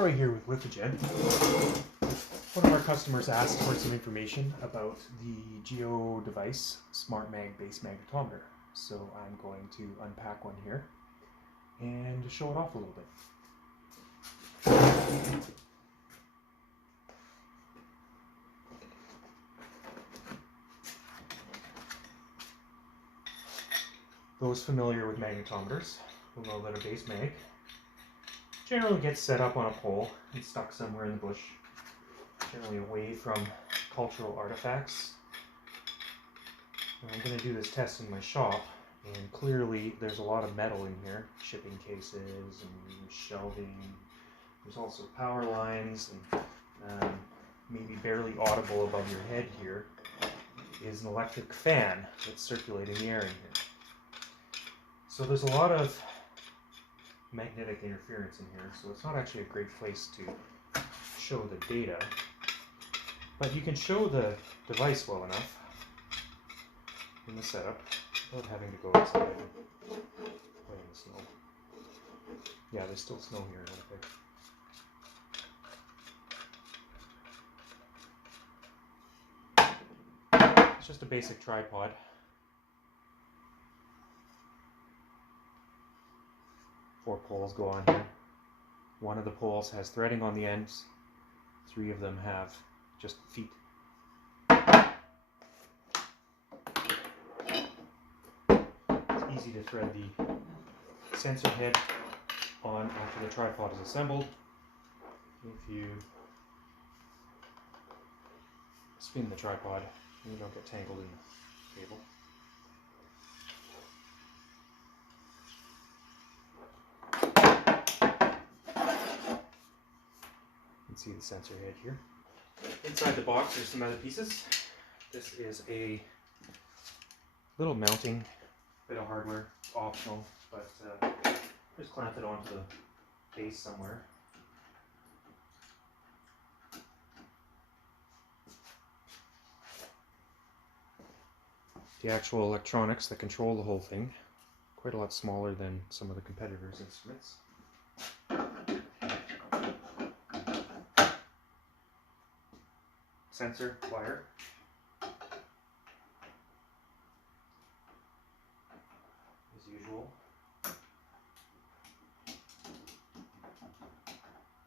Troy here with Lithogen. One of our customers asked for some information about the Geodevice SmartMag base magnetometer. So I'm going to unpack one here and show it off a little bit. Those familiar with magnetometers will know that a base mag generally gets set up on a pole and stuck somewhere in the bush, generally away from cultural artifacts. And I'm going to do this test in my shop, and clearly there's a lot of metal in here, shipping cases and shelving. There's also power lines, and maybe barely audible above your head here is an electric fan that's circulating the air in here. So there's a lot of magnetic interference in here, so it's not actually a great place to show the data, but you can show the device well enough in the setup without having to go outside and play in the snow. Yeah, there's still snow here in Winnipeg. It's just a basic tripod. Four poles go on here. One of the poles has threading on the ends. 3 of them have just feet. It's easy to thread the sensor head on after the tripod is assembled. If you spin the tripod, you don't get tangled in the cable. You can see the sensor head here. Inside the box there's some other pieces. This is a little mounting bit of hardware. It's optional, but just clamp it onto the base somewhere. The actual electronics that control the whole thing, quite a lot smaller than some of the competitors' instruments. Sensor wire. As usual.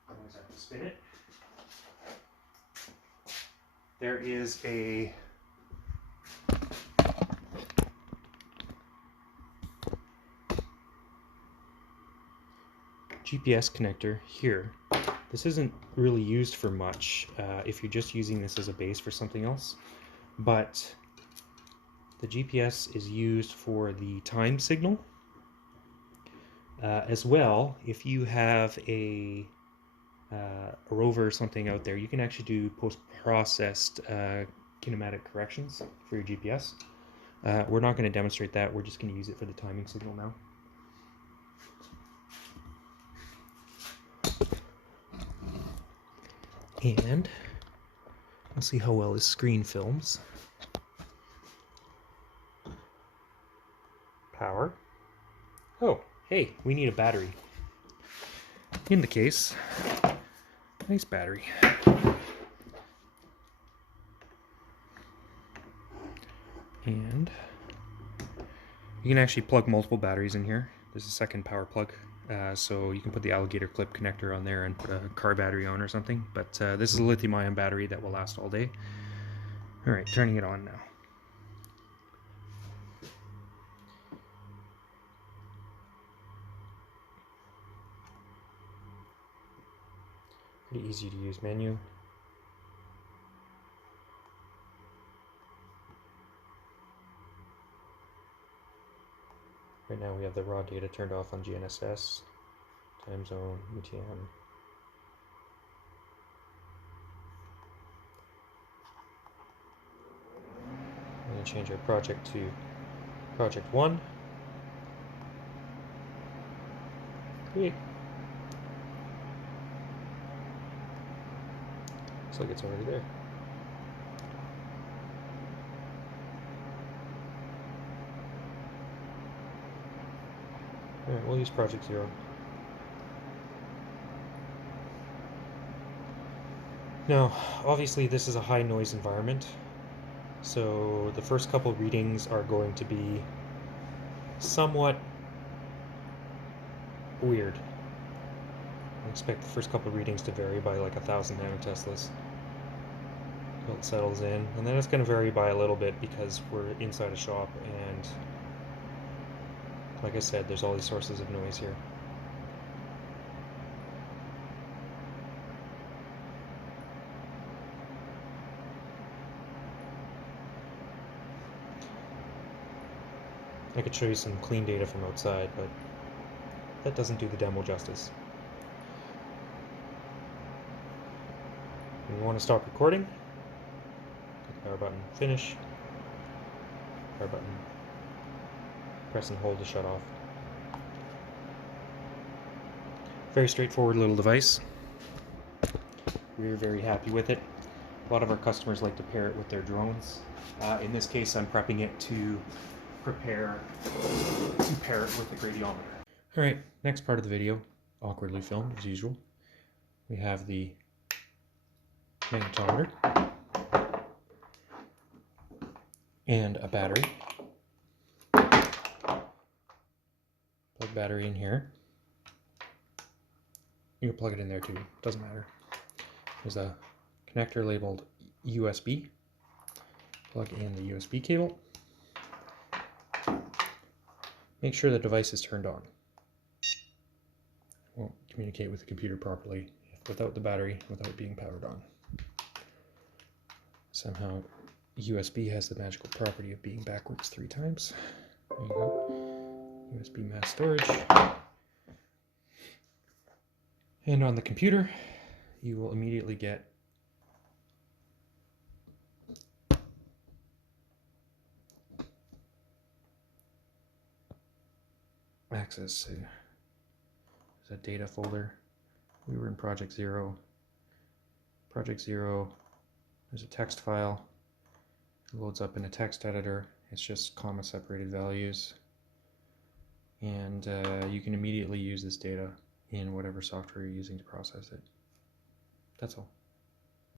Always have to spin it. There is a GPS connector here. This isn't really used for much if you're just using this as a base for something else, but the GPS is used for the time signal. As well, if you have a rover or something out there, you can actually do post-processed kinematic corrections for your GPS. We're not going to demonstrate that, we're just going to use it for the timing signal now. And we'll see how well his screen films. Power. Oh, hey, we need a battery. In the case, nice battery. And you can actually plug multiple batteries in here. There's a second power plug. So you can put the alligator clip connector on there and put a car battery on or something, but this is a lithium-ion battery that will last all day. Alright, turning it on now. Pretty easy to use menu. Right now we have the raw data turned off on GNSS, time zone, UTM. I'm going to change our project to project 1. Create. Looks like it's already there. Alright, we'll use project 0. Now, obviously this is a high noise environment, so the first couple readings are going to be somewhat weird. I expect the first couple readings to vary by like 1,000 nanoteslas until it settles in, and then it's going to vary by a little bit because we're inside a shop, and like I said, there's all these sources of noise here. I could show you some clean data from outside, but that doesn't do the demo justice. When you want to stop recording, click the power button, finish, power button, press and hold to shut off. Very straightforward little device. We're very happy with it. A lot of our customers like to pair it with their drones. In this case, I'm prepping it to pair it with the gradiometer. All right, next part of the video, awkwardly filmed as usual. We have the magnetometer and a battery. Plug battery in here. You can plug it in there too, doesn't matter. There's a connector labeled USB. Plug in the USB cable. Make sure the device is turned on. It won't communicate with the computer properly without the battery, without being powered on. Somehow USB has the magical property of being backwards 3 times. There you go. USB mass storage. And on the computer, you will immediately get access to a data folder. We were in Project Zero. Project Zero, there's a text file. It loads up in a text editor. It's just comma separated values. And you can immediately use this data in whatever software you're using to process it. That's all.